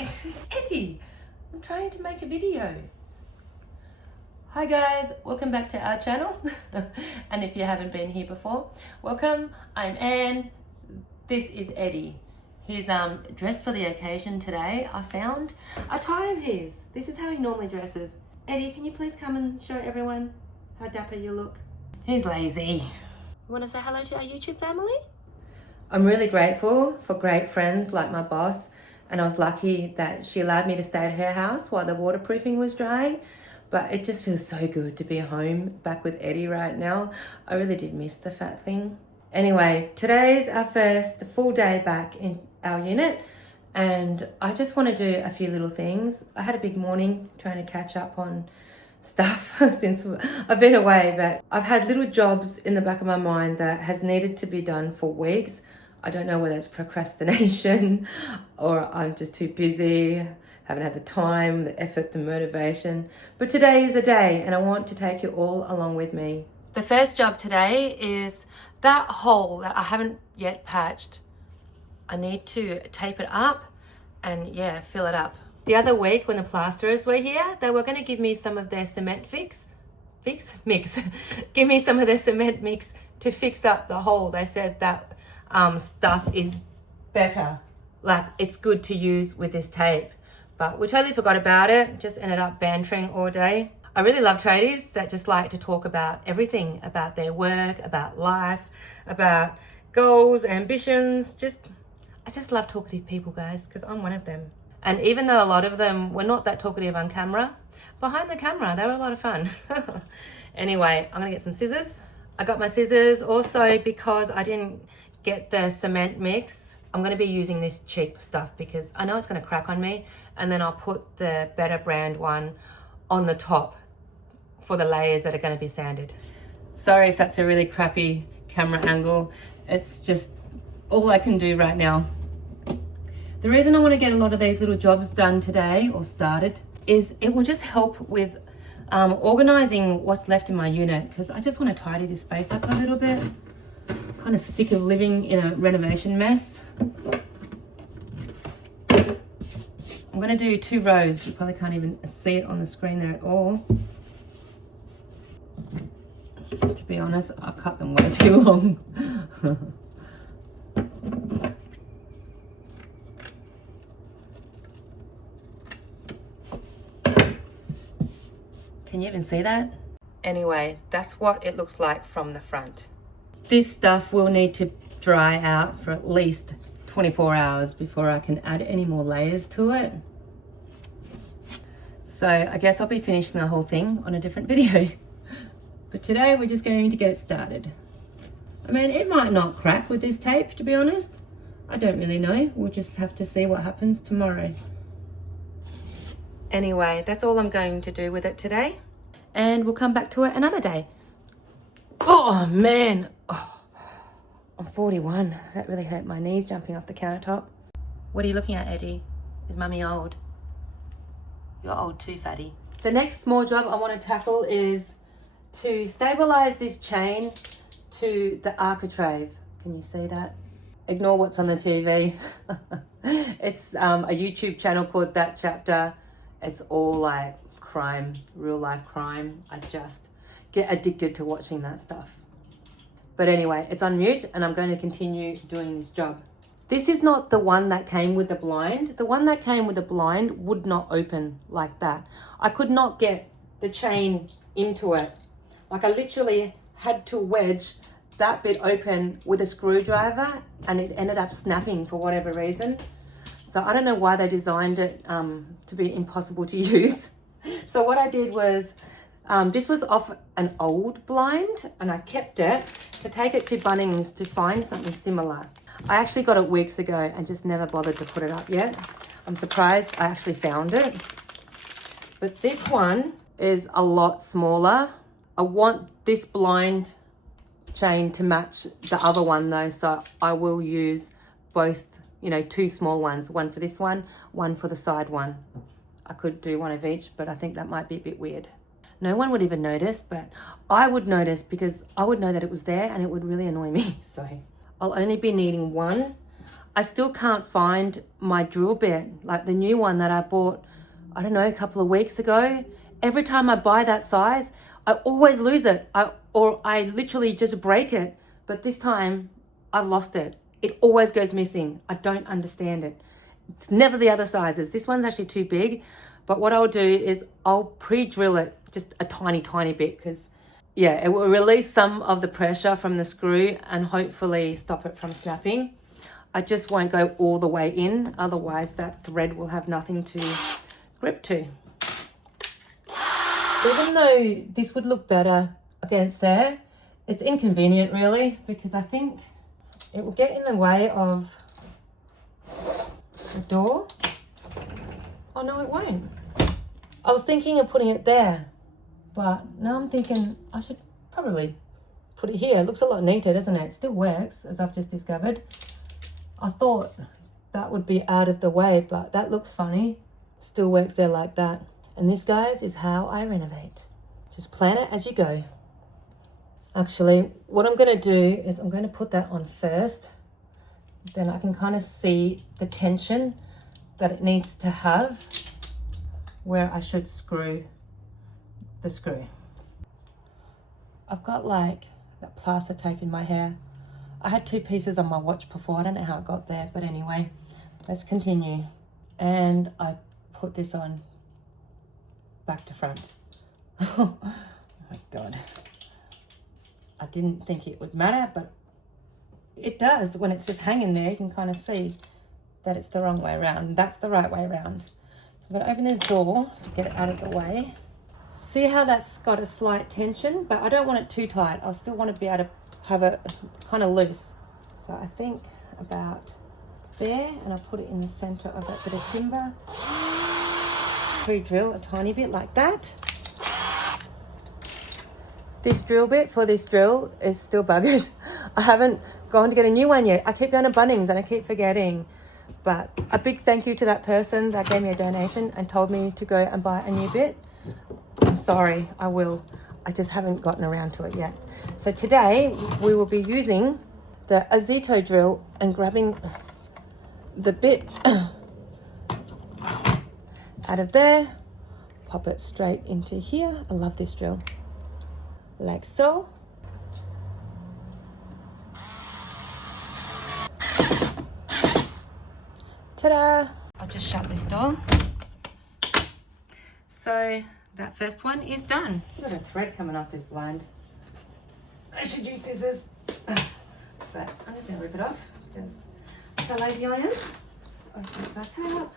Eddie, I'm trying to make a video. Hi guys, welcome back to our channel. And if you haven't been here before, welcome. I'm Anne. This is Eddie. He's dressed for the occasion today. I found a tie of his. This is how he normally dresses. Eddie, can you please come and show everyone how dapper you look? He's lazy. You want to say hello to our YouTube family? I'm really grateful for great friends like my boss, and I was lucky that she allowed me to stay at her house while the waterproofing was drying. But it just feels so good to be home back with Eddie right now. I really did miss the fat thing. Anyway, today's our first full day back in our unit, and I just want to do a few little things. I had a big morning trying to catch up on stuff since I've been away, but I've had little jobs in the back of my mind that has needed to be done for weeks. I don't know whether it's procrastination or I'm just too busy, haven't had the time, the effort, the motivation. But today is the day, and I want to take you all along with me. The first job today is that hole that I haven't yet patched. I need to tape it up and fill it up. The other week when the plasterers were here, they were going to give me some of their cement mix. Give me some of their cement mix to fix up the hole. They said that stuff is better, like it's good to use with this tape, but we totally forgot about it. Just ended up bantering all day. I really love tradies that just like to talk about everything, about their work, about life, about goals, ambitions. I just love talkative people, guys, because I'm one of them. And even though a lot of them were not that talkative on camera, behind the camera they were a lot of fun. Anyway, I'm gonna get some scissors. I got my scissors also because I didn't get the cement mix. I'm going to be using this cheap stuff because I know it's going to crack on me, and then I'll put the better brand one on the top for the layers that are going to be sanded. Sorry if that's a really crappy camera angle. It's just all I can do right now. The reason I want to get a lot of these little jobs done today, or started, is it will just help with organizing what's left in my unit, because I just want to tidy this space up a little bit. Kind of sick of living in a renovation mess. I'm going to do 2 rows. You probably can't even see it on the screen there at all. To be honest, I've cut them way too long. Can you even see that? Anyway, that's what it looks like from the front. This stuff will need to dry out for at least 24 hours before I can add any more layers to it. So I guess I'll be finishing the whole thing on a different video. But today we're just going to get started. I mean, it might not crack with this tape, to be honest. I don't really know. We'll just have to see what happens tomorrow. Anyway, that's all I'm going to do with it today. And we'll come back to it another day. Oh man, I'm 41. That really hurt my knees jumping off the countertop. What are you looking at, Eddie? Is mummy old? You're old too, fatty. The next small job I want to tackle is to stabilize this chain to the architrave. Can you see that? Ignore what's on the TV. It's a YouTube channel called That Chapter. It's all like crime, real life crime. I just get addicted to watching that stuff. But anyway, it's on mute and I'm going to continue doing this job. This is not the one that came with the blind. The one that came with the blind would not open like that. I could not get the chain into it. Like I literally had to wedge that bit open with a screwdriver, and it ended up snapping for whatever reason. So I don't know why they designed it to be impossible to use. So what I did was, this was off an old blind, and I kept it to take it to Bunnings to find something similar. I actually got it weeks ago and just never bothered to put it up yet. I'm surprised I actually found it. But this one is a lot smaller. I want this blind chain to match the other one though, so I will use both, 2 small ones, one for this one for the side one. I could do one of each, but I think that might be a bit weird. No one would even notice, but I would notice because I would know that it was there and it would really annoy me. So I'll only be needing one. I still can't find my drill bit, like the new one that I bought, I don't know, a couple of weeks ago. Every time I buy that size, I always lose it, or I literally just break it. But this time, I've lost it. It always goes missing. I don't understand it. It's never the other sizes. This one's actually too big. But what I'll do is I'll pre-drill it just a tiny, tiny bit, because yeah, it will release some of the pressure from the screw and hopefully stop it from snapping. I just won't go all the way in, otherwise that thread will have nothing to grip to. Even though this would look better against there, it's inconvenient really, because I think it will get in the way of the door. Oh no, it won't. I was thinking of putting it there, but now I'm thinking I should probably put it here. It looks a lot neater, doesn't it? It still works, as I've just discovered. I thought that would be out of the way, but that looks funny. Still works there like that. And this, guys, is how I renovate. Just plan it as you go. Actually, what I'm going to do is I'm going to put that on first. Then I can kind of see the tension that it needs to have where I should screw the screw. I've got like that plaster tape in my hair. I had 2 pieces on my watch before. I don't know how it got there, but anyway, let's continue. And I put this on back to front. Oh my God. I didn't think it would matter, but it does. When it's just hanging there, you can kind of see that it's the wrong way around. That's the right way around. So I'm going to open this door to get it out of the way. See how that's got a slight tension, but I don't want it too tight. I still want to be able to have it kind of loose. So I think about there, and I'll put it in the center of that bit of timber. Pre-drill a tiny bit like that. This drill bit for this drill is still buggered. I haven't gone to get a new one yet. I keep going to Bunnings and I keep forgetting. But a big thank you to that person that gave me a donation and told me to go and buy a new bit. I'm sorry, I will. I just haven't gotten around to it yet. So today we will be using the Azito drill and grabbing the bit out of there, pop it straight into here. I love this drill. Like so. Ta-da! I'll just shut this door. So that first one is done. Look at a thread coming off this blind. I should use scissors. But I'm just gonna rip it off because that's how lazy I am. Let's open it back up.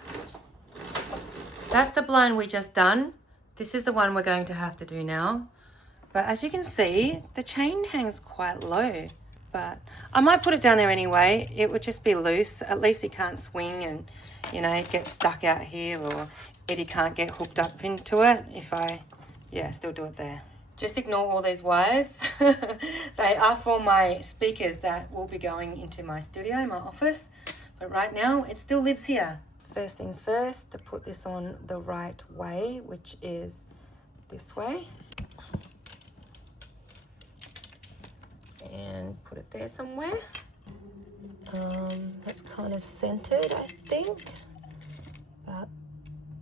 That's the blind we just done. This is the one we're going to have to do now. But as you can see, the chain hangs quite low. But I might put it down there anyway. It would just be loose. At least it can't swing and, you know, get stuck out here, or Eddie can't get hooked up into it if I, still do it there. Just ignore all these wires. They are for my speakers that will be going into my studio, my office. But right now, it still lives here. First things first, to put this on the right way, which is this way. And put it there somewhere. That's kind of centered, I think. About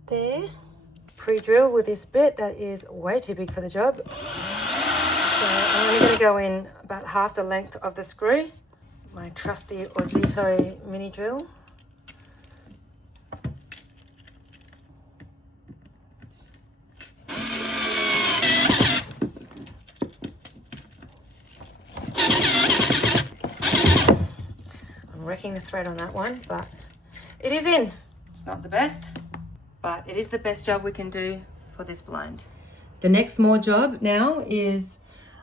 there. Pre-drill with this bit that is way too big for the job. So I'm only going to go in about half the length of the screw. My trusty Ozito mini drill. Wrecking the thread on that one, but it is in. It's not the best, but it is the best job we can do for this blind. The next small job now is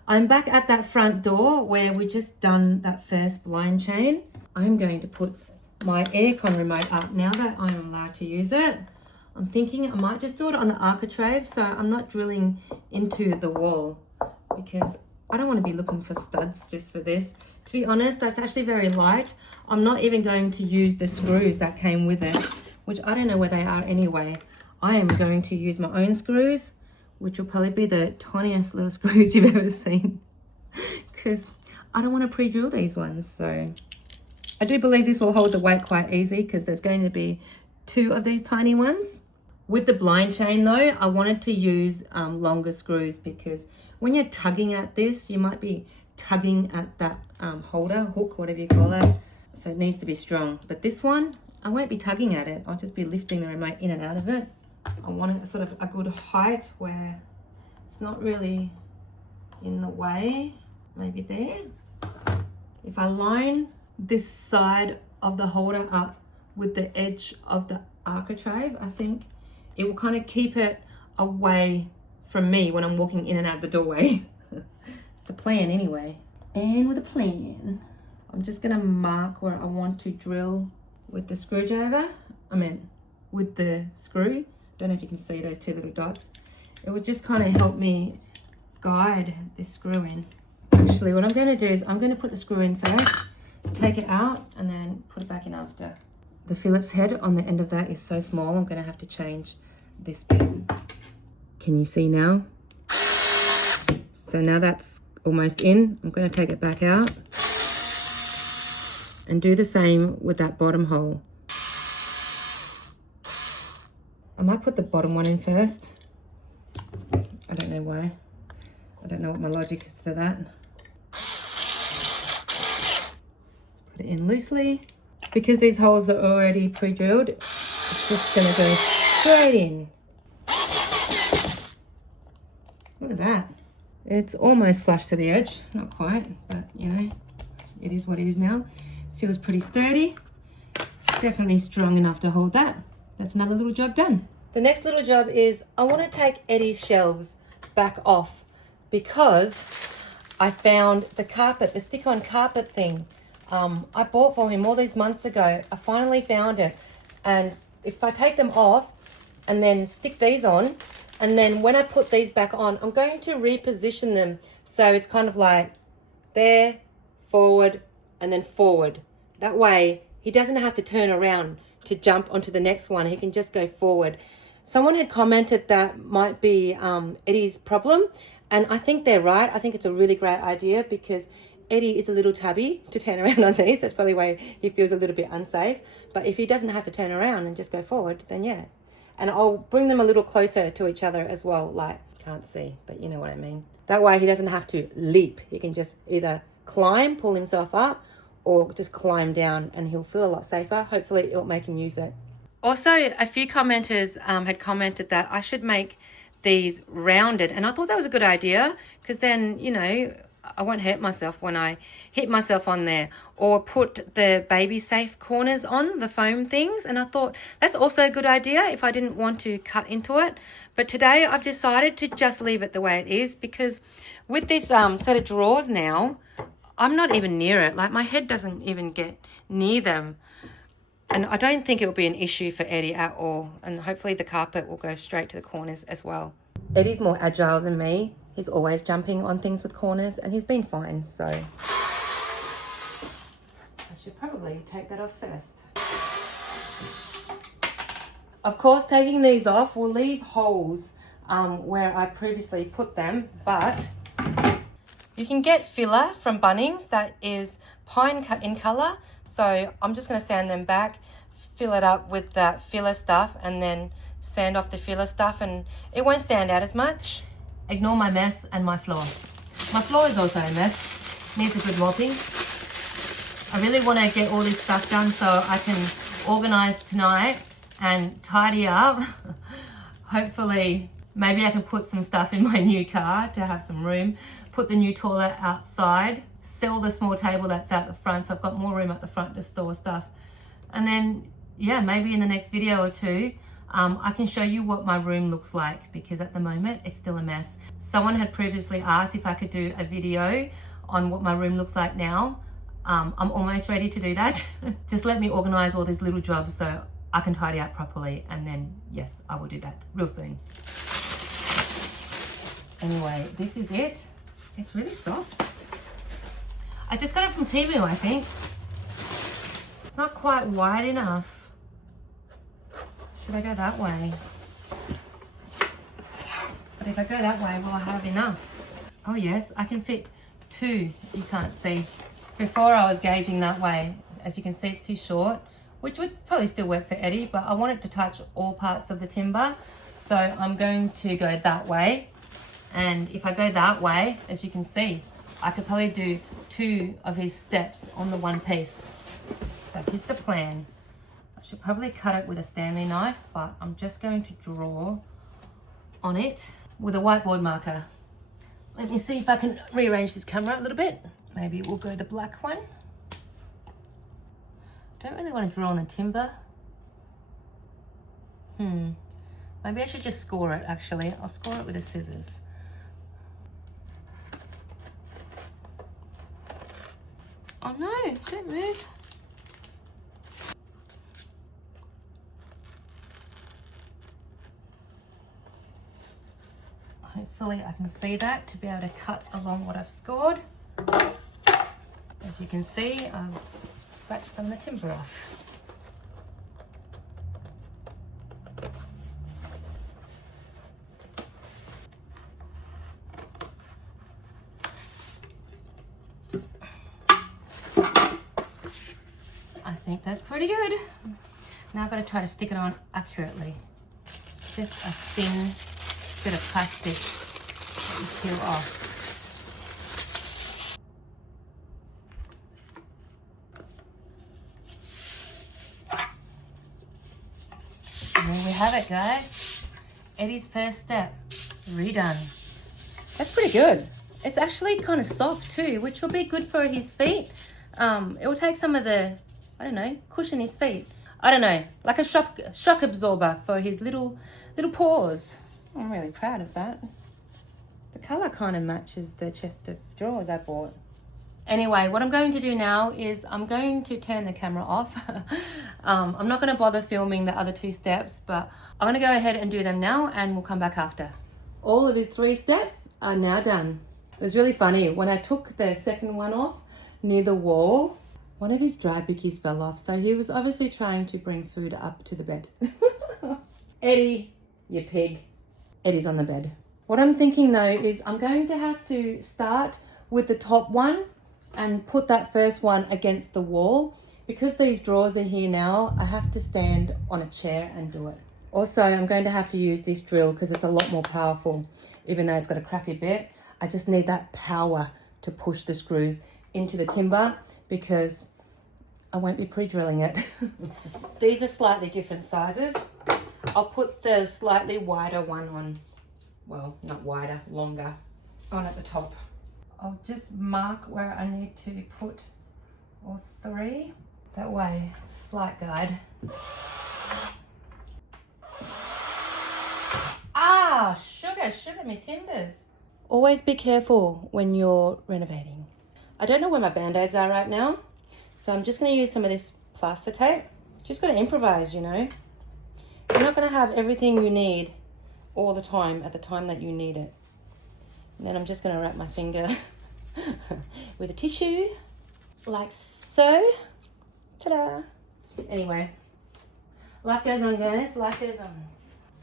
I'm back at that front door where we just done that first blind chain. I'm going to put my aircon remote up now that I'm allowed to use it. I'm thinking I might just do it on the architrave so I'm not drilling into the wall, because I don't want to be looking for studs just for this. To be honest, that's actually very light. I'm not even going to use the screws that came with it, which I don't know where they are anyway. I am going to use my own screws, which will probably be the tiniest little screws you've ever seen, because I don't want to pre-drill these ones. So I do believe this will hold the weight quite easy because there's going to be 2 of these tiny ones. With the blind chain though, I wanted to use longer screws because when you're tugging at this, you might be tugging at that holder, hook, whatever you call it. So it needs to be strong. But this one, I won't be tugging at it. I'll just be lifting the remote in and out of it. I want it sort of a good height where it's not really in the way. Maybe there. If I line this side of the holder up with the edge of the architrave, I think it will kind of keep it away from me when I'm walking in and out of the doorway. The plan anyway. And with a plan, I'm just gonna mark where I want to drill with the screwdriver. With the screw. Don't know if you can see those 2 little dots. It would just kind of help me guide this screw in. Actually, what I'm gonna do is I'm gonna put the screw in first, take it out, and then put it back in after. The Phillips head on the end of that is so small, I'm gonna have to change this bit. Can you see now? So now that's almost in. I'm gonna take it back out and do the same with that bottom hole. I might put the bottom one in first. I don't know why. I don't know what my logic is to that. Put it in loosely. Because these holes are already pre-drilled, it's just gonna go straight in. Look at that. It's almost flush to the edge. Not quite, but you know, it is what it is now. Feels pretty sturdy. Definitely strong enough to hold that. That's another little job done. The next little job is I want to take Eddie's shelves back off because I found the carpet, the stick-on carpet thing. I bought for him all these months ago. I finally found it. And if I take them off and then stick these on, and then when I put these back on, I'm going to reposition them. So it's kind of like there, forward, and then forward. That way, he doesn't have to turn around to jump onto the next one. He can just go forward. Someone had commented that might be Eddie's problem. And I think they're right. I think it's a really great idea because Eddie is a little tubby to turn around on these. That's probably why he feels a little bit unsafe. But if he doesn't have to turn around and just go forward, then yeah. And I'll bring them a little closer to each other as well. Like, can't see, but you know what I mean. That way he doesn't have to leap. He can just either climb, pull himself up, or just climb down and he'll feel a lot safer. Hopefully it'll make him use it. Also, a few commenters had commented that I should make these rounded. And I thought that was a good idea because then, you know, I won't hurt myself when I hit myself on there, or put the baby safe corners on the foam things. And I thought that's also a good idea if I didn't want to cut into it. But today I've decided to just leave it the way it is because with this set of drawers now, I'm not even near it. Like my head doesn't even get near them. And I don't think it will be an issue for Eddie at all. And hopefully the carpet will go straight to the corners as well. Eddie's more agile than me. He's always jumping on things with corners and he's been fine, so. I should probably take that off first. Of course, taking these off will leave holes where I previously put them, but you can get filler from Bunnings that is pine cut in colour. So I'm just going to sand them back, fill it up with that filler stuff and then sand off the filler stuff and it won't stand out as much. Ignore my mess and my floor. My floor is also a mess. Needs a good mopping. I really want to get all this stuff done so I can organise tonight and tidy up. Hopefully, maybe I can put some stuff in my new car to have some room. Put the new toilet outside. Sell the small table that's out the front so I've got more room at the front to store stuff. And then, yeah, maybe in the next video or two, I can show you what my room looks like because at the moment it's still a mess. Someone had previously asked if I could do a video on what my room looks like now. I'm almost ready to do that. Just let me organize all these little jobs so I can tidy up properly and then yes, I will do that real soon. Anyway, this is it. It's really soft. I just got it from Temu, I think. It's not quite wide enough. Should I go that way? But if I go that way, will I have enough? Oh yes, I can fit 2. You can't see. Before I was gauging that way, As you can see, it's too short, which would probably still work for Eddie, but I want it to touch all parts of the timber. So I'm going to go that way. And if I go that way, as you can see, I could probably do 2 of his steps on the one piece. That is the plan. I should probably cut it with a Stanley knife, but I'm just going to draw on it with a whiteboard marker. Let me see if I can rearrange this camera a little bit. Maybe we'll go the black one. Don't really want to draw on the timber. Maybe I should just score it actually. I'll score it with the scissors. Oh no, don't move. Hopefully I can see that to be able to cut along what I've scored. As you can see, I've scratched some of the timber off. I think that's pretty good. Now I've got to try to stick it on accurately. It's just a thin bit of plastic that you peel off. And there we have it, guys. Eddie's first step, redone. That's pretty good. It's actually kind of soft too, which will be good for his feet. It will take some of the, I don't know, cushion his feet. I don't know, like a shock absorber for his little paws. I'm really proud of that. The colour kind of matches the chest of drawers I bought. Anyway, what I'm going to do now is I'm going to turn the camera off. I'm not going to bother filming the other 2 steps, but I'm going to go ahead and do them now and we'll come back after. All of his 3 steps are now done. It was really funny. When I took the second one off near the wall, one of his dry bickies fell off. So he was obviously trying to bring food up to the bed. Eddie, you pig. Eddie's on the bed. What I'm thinking though is I'm going to have to start with the top one and put that first one against the wall. Because these drawers are here now, I have to stand on a chair and do it. Also, I'm going to have to use this drill because it's a lot more powerful. Even though it's got a crappy bit, I just need that power to push the screws into the timber because I won't be pre-drilling it. These are slightly different sizes. I'll put the slightly wider one on, well, not wider, longer, on at the top. I'll just mark where I need to put all 3. That way, it's a slight guide. Ah, sugar me timbers. Always be careful when you're renovating. I don't know where my band-aids are right now, so I'm just going to use some of this plaster tape. Just got to improvise, you know. You're not going to have everything you need all the time at the time that you need it. And then I'm just going to wrap my finger with a tissue, like so. Ta-da! Anyway, life goes on, guys. Life goes on.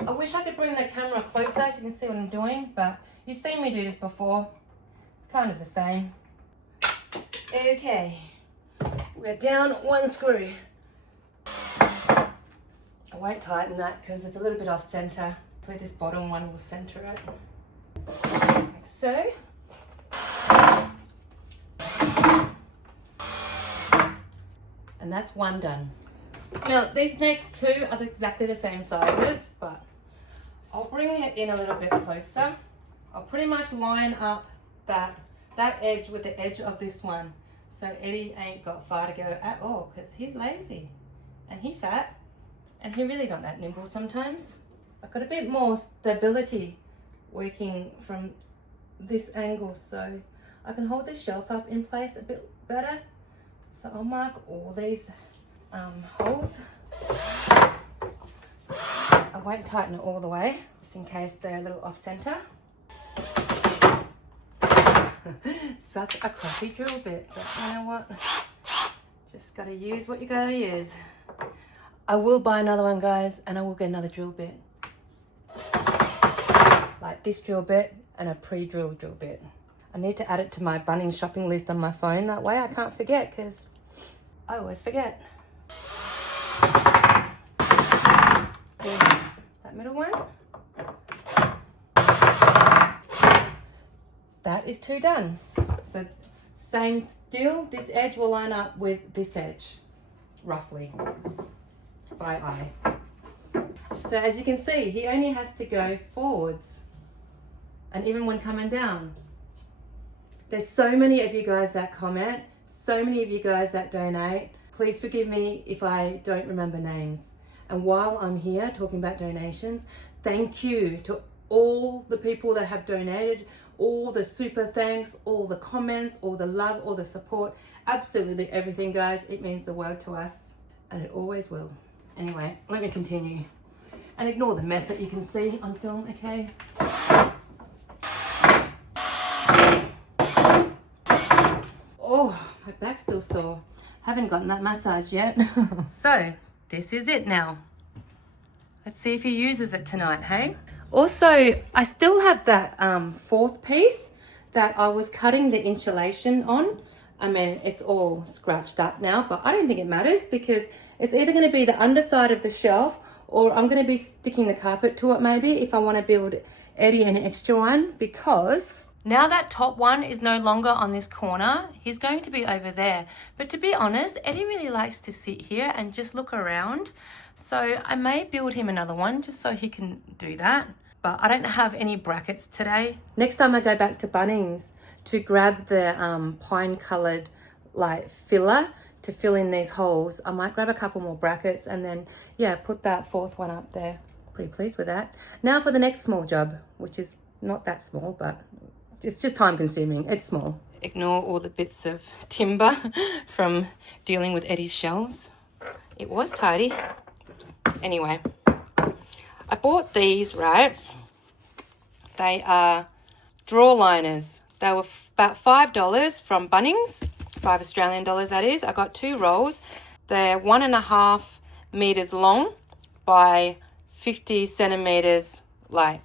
I wish I could bring the camera closer so you can see what I'm doing, but you've seen me do this before. It's kind of the same. Okay, we're down 1 screw. I won't tighten that because it's a little bit off center. Where this bottom one will center it. Like so. And that's 1 done. Now these next 2 are exactly the same sizes, but I'll bring it in a little bit closer. I'll pretty much line up that edge with the edge of this one. So Eddie ain't got far to go at all because he's lazy and he fat and he really not that nimble sometimes. I've got a bit more stability working from this angle so I can hold this shelf up in place a bit better. So I'll mark all these holes. I won't tighten it all the way just in case they're a little off center. Such a crappy drill bit, but you know what? Just gotta use what you gotta use. I will buy another one, guys, and I will get another drill bit. Like this drill bit and a pre-drilled drill bit. I need to add it to my Bunnings shopping list on my phone. That way I can't forget because I always forget. There's that middle one. That is 2 done. So same deal, this edge will line up with this edge, roughly, by eye. So as you can see, he only has to go forwards, and even when coming down. There's so many of you guys that comment, so many of you guys that donate. Please forgive me if I don't remember names. And while I'm here talking about donations, thank you to all the people that have donated, all the super thanks, all the comments, all the love, all the support, absolutely everything, guys. It means the world to us, and it always will. Anyway, let me continue. And ignore the mess that you can see on film, okay? Oh, my back's still sore. Haven't gotten that massage yet. So, this is it now. Let's see if he uses it tonight, hey? Also, I still have that 4th piece that I was cutting the insulation on. I mean, it's all scratched up now, but I don't think it matters because it's either going to be the underside of the shelf, or I'm going to be sticking the carpet to it maybe if I want to build Eddie an extra one, because now that top one is no longer on this corner, he's going to be over there. But to be honest, Eddie really likes to sit here and just look around. So I may build him another one just so he can do that. But I don't have any brackets today. Next time I go back to Bunnings to grab the pine colored like filler to fill in these holes, I might grab a couple more brackets and then, yeah, put that 4th one up there. Pretty pleased with that. Now for the next small job, which is not that small, but it's just time consuming. It's small. Ignore all the bits of timber from dealing with Eddie's shells. It was tidy. Anyway, I bought these, right? They are drawer liners. They were about $5 from Bunnings, 5 Australian dollars that is. I got 2 rolls. They're 1.5 meters long by 50 centimeters like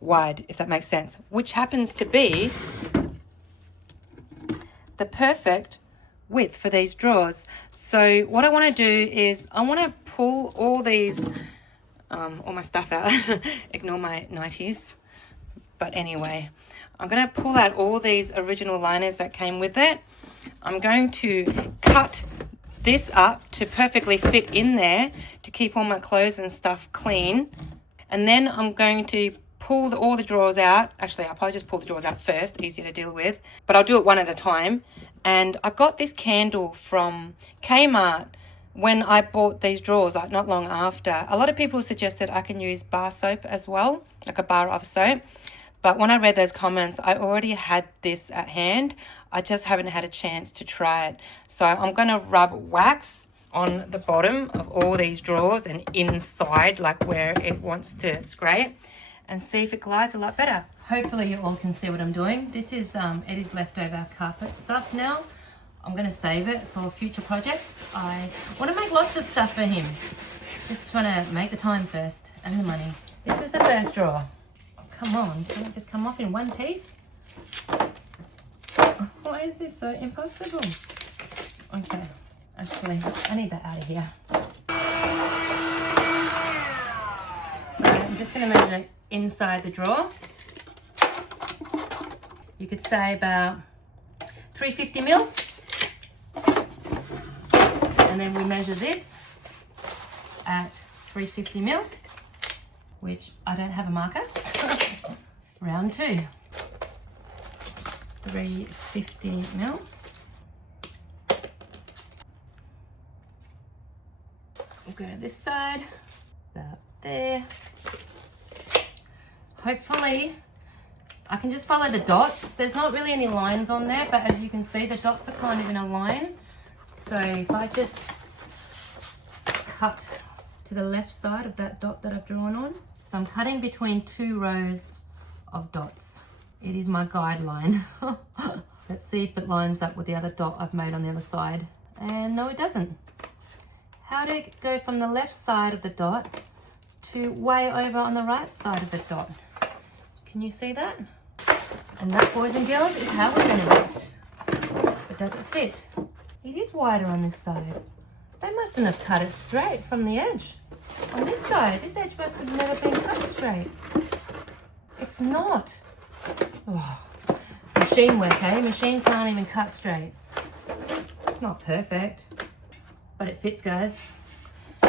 wide, if that makes sense, which happens to be the perfect width for these drawers. So what I want to do is I want to pull all these, all my stuff out. Ignore my 90s. But anyway, I'm going to pull out all these original liners that came with it. I'm going to cut this up to perfectly fit in there to keep all my clothes and stuff clean. And then I'm going to pull all the drawers out. Actually, I'll probably just pull the drawers out first, easier to deal with. But I'll do it one at a time. And I got this candle from Kmart when I bought these drawers, like not long after. A lot of people suggested I can use bar soap as well, like a bar of soap. But when I read those comments, I already had this at hand. I just haven't had a chance to try it. So I'm going to rub wax on the bottom of all these drawers and inside, like where it wants to scrape, and see if it glides a lot better. Hopefully you all can see what I'm doing. This is Eddie's leftover carpet stuff now. I'm going to save it for future projects. I want to make lots of stuff for him. Just trying to make the time first and the money. This is the first drawer. Come on, can it just come off in one piece? Why is this so impossible? Okay, actually, I need that out of here. So I'm just going to measure inside the drawer. You could say about 350 mil. And then we measure this at 350 mil, which I don't have a marker. Round 2. 350 mil. We'll go to this side, about there. Hopefully, I can just follow the dots. There's not really any lines on there, but as you can see, the dots are kind of in a line. So if I just cut to the left side of that dot that I've drawn on. So I'm cutting between 2 rows of dots. It is my guideline. Let's see if it lines up with the other dot I've made on the other side. And no, it doesn't. How to go from the left side of the dot to way over on the right side of the dot. Can you see that? And that, boys and girls, is how we're going to do it. But does it fit? It is wider on this side. They mustn't have cut it straight from the edge. On this side, this edge must have never been cut straight. It's not. Oh, machine work, eh? Machine can't even cut straight. It's not perfect, but it fits, guys.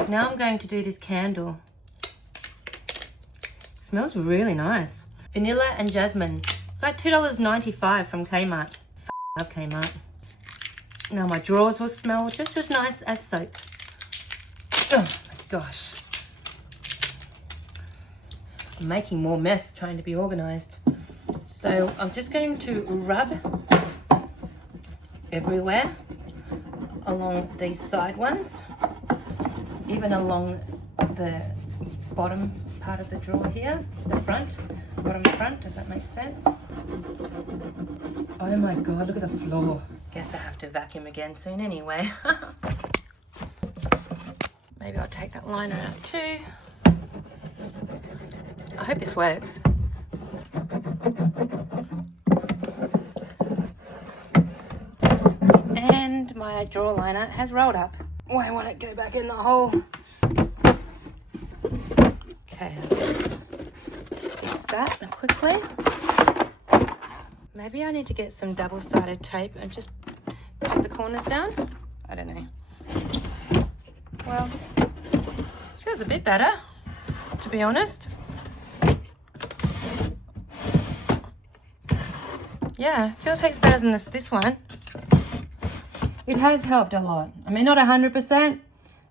Now I'm going to do this candle. It smells really nice. Vanilla and jasmine. It's like $2.95 from Kmart. I love Kmart. Now my drawers will smell just as nice as soap. Oh my gosh. I'm making more mess trying to be organized. So I'm just going to rub everywhere along these side ones, even along the bottom part of the drawer here, the front, bottom front. Does that make sense? Oh my God, look at the floor. Guess I have to vacuum again soon anyway. Maybe I'll take that liner out too. I hope this works. And my drawer liner has rolled up. Why won't it go back in the hole? Okay, let's fix that quickly. Maybe I need to get some double-sided tape and just pop the corners down. I don't know. Well, feels a bit better, to be honest. Yeah, feels takes better than this one. It has helped a lot. I mean, not 100%,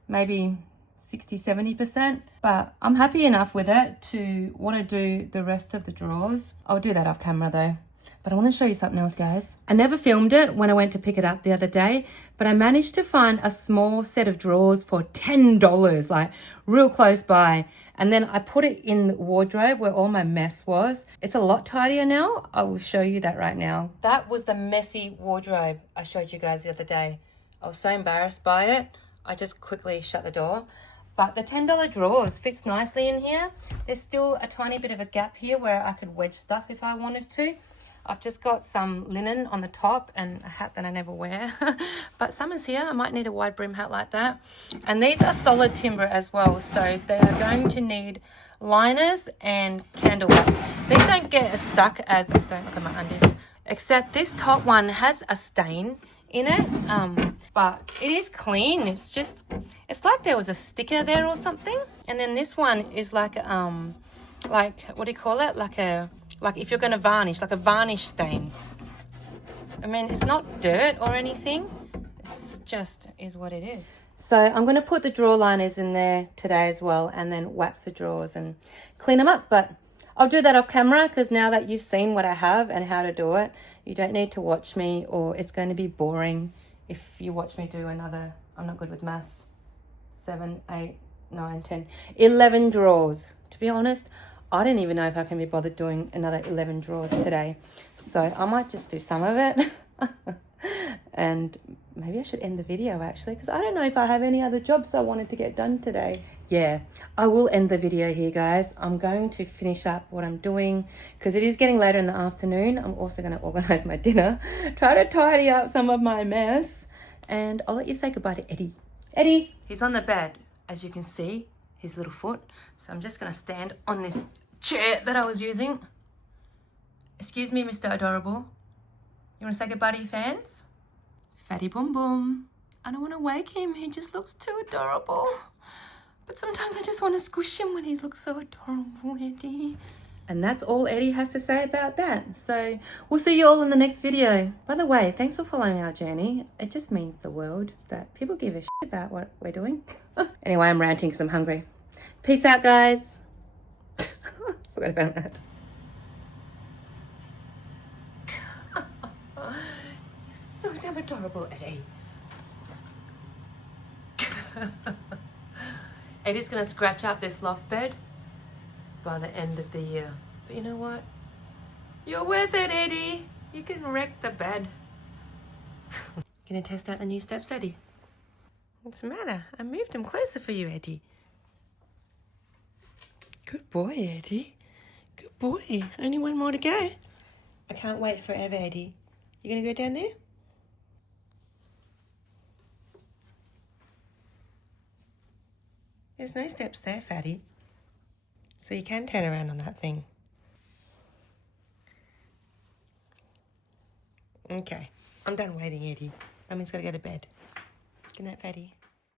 maybe 60, 70%, but I'm happy enough with it to want to do the rest of the drawers. I'll do that off camera though. But I want to show you something else, guys. I never filmed it when I went to pick it up the other day, but I managed to find a small set of drawers for $10, like real close by. And then I put it in the wardrobe where all my mess was. It's a lot tidier now. I will show you that right now. That was the messy wardrobe I showed you guys the other day. I was so embarrassed by it. I just quickly shut the door. But the $10 drawers fits nicely in here. There's still a tiny bit of a gap here where I could wedge stuff if I wanted to. I've just got some linen on the top and a hat that I never wear. But summer's here, I might need a wide brim hat like that. And these are solid timber as well, so they are going to need liners and candle wax. These don't get as stuck as, don't look at my undies, except this top one has a stain in it, but it is clean. It's just, it's like there was a sticker there or something. And then this one is like what do you call it? Like if you're going to varnish, like a varnish stain. I mean, it's not dirt or anything. It's just is what it is. So I'm going to put the drawer liners in there today as well, and then wax the drawers and clean them up. But I'll do that off camera, because now that you've seen what I have and how to do it, you don't need to watch me, or it's going to be boring if you watch me do another, I'm not good with maths, 7, 8, 9, 10, 11 drawers. To be honest, I don't even know if I can be bothered doing another 11 drawers today. So I might just do some of it. And maybe I should end the video actually, because I don't know if I have any other jobs I wanted to get done today. Yeah, I will end the video here, guys. I'm going to finish up what I'm doing because it is getting later in the afternoon. I'm also going to organize my dinner, try to tidy up some of my mess, and I'll let you say goodbye to Eddie. Eddie! He's on the bed, as you can see, his little foot. So I'm just going to stand on this chair that I was using. Excuse me, Mr. Adorable. You want to say goodbye to your fans? Fatty boom boom. I don't want to wake him. He just looks too adorable. But sometimes I just want to squish him when he looks so adorable, Eddie. And that's all Eddie has to say about that. So we'll see you all in the next video. By the way, thanks for following our journey. It just means the world that people give a shit about what we're doing. Anyway, I'm ranting because I'm hungry. Peace out, guys. Forgot about that. You're so damn adorable, Eddie. Eddie's going to scratch up this loft bed by the end of the year. But you know what? You're worth it, Eddie. You can wreck the bed. Gonna test out the new steps, Eddie? What's the matter? I moved them closer for you, Eddie. Good boy, Eddie. Good boy. Only one more to go. I can't wait forever, Eddie. You gonna go down there? There's no steps there, fatty. So you can turn around on that thing. Okay, I'm done waiting, Eddie. Mummy's got to go to bed. Good night, fatty.